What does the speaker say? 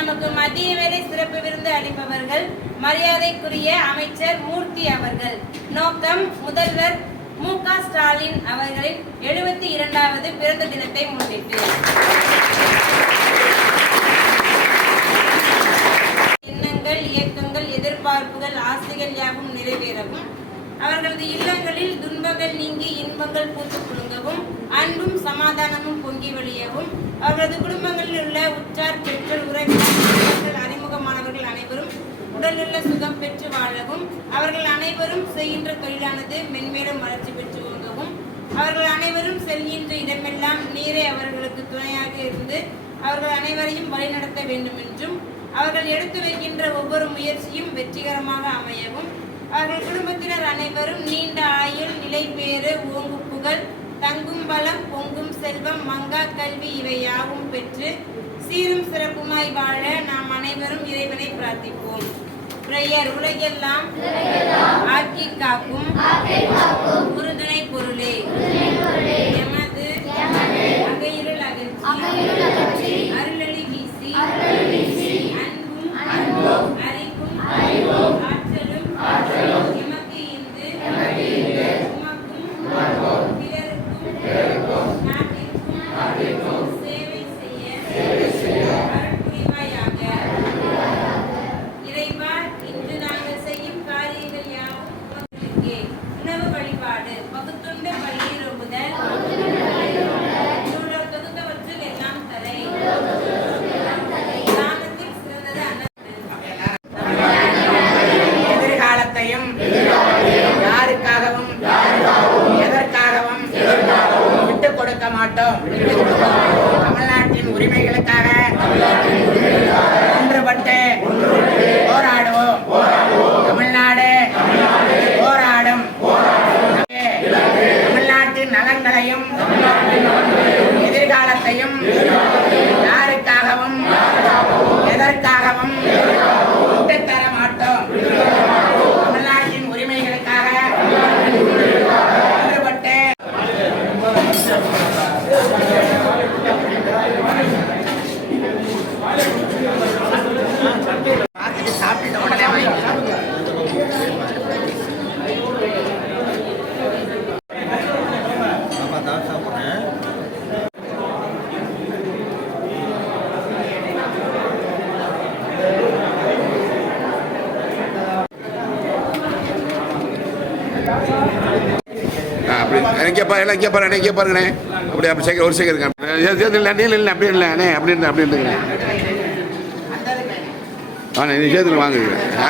நமக்கு மத்திய வேலை சிறப்பு விருந்து அளிப்பவர்கள் மரியாதைக்குரிய அமைச்சர் மூர்த்தி அவர்கள். நோக்கம் முதல்வர் மு க ஸ்டாலின் அவர்களின் எழுபத்தி இரண்டாவது பிறந்த தினத்தை முன்னிட்டு. எண்ணங்கள் இயக்கங்கள் எதிர்பார்ப்புகள் ஆசைகள் யாவும் நிறைவேறவும். அவர்களது இல்லங்களில் துன்பங்கள் நீங்கி இன்பங்கள் பூத்து குலுங்கவும் அன்பும் சமாதானமும் பொங்கி வழியவும் அவர்களது குடும்பங்களில் உள்ள உற்றார் பெண் மாணவர்கள் அனைவரும் உடலுள்ள சுகம் பெற்று வாழவும் அவர்கள் அனைவரும் செய்கின்ற தொழிலானது மென்மேலும் வளர்ச்சி பெற்று ஓங்கவும். அவர்கள் அனைவரும் செல்கின்ற இடமெல்லாம் நீரே அவர்களுக்கு துணையாக இருந்து அவர்கள் அனைவரையும் வழிநடத்த வேண்டும் என்றும் அவர்கள் எடுத்து வைக்கின்ற ஒவ்வொரு முயற்சியும் வெற்றிகரமாக அமையவும். அவர்கள் குடும்பத்தினர் அனைவரும் நீண்ட ஆயுள் நிலை பேறு ஓங்கு புகழ் தங்கும் பலம் பொங்கும் செல்வம் மங்கா கல்வி இவை யாவும் பெற்று சீரும் சிறப்புமாய் வாழ நாம் அனைவரும் இறைவனை பிரார்த்திப்போம். பிரேயர் உலகெல்லாம் ஆக்கி காக்கும் உறுதுணை பொருளே. மாட்டோம். தமிழ்நாட்டின் உரிமைகளுக்காக அப்படி. எனக்கு பாரு எனக்கு பாரு எனக்கு பாருங்கண்ணே அப்படி அப்படி சேர்க்க ஒரு சேர்க்க இருக்க இல்லை நீ இல்லை அப்படி இல்லை. அண்ணே அப்படி இல்லை ஆ நீ சேர்த்துல வாங்குங்க ஆ.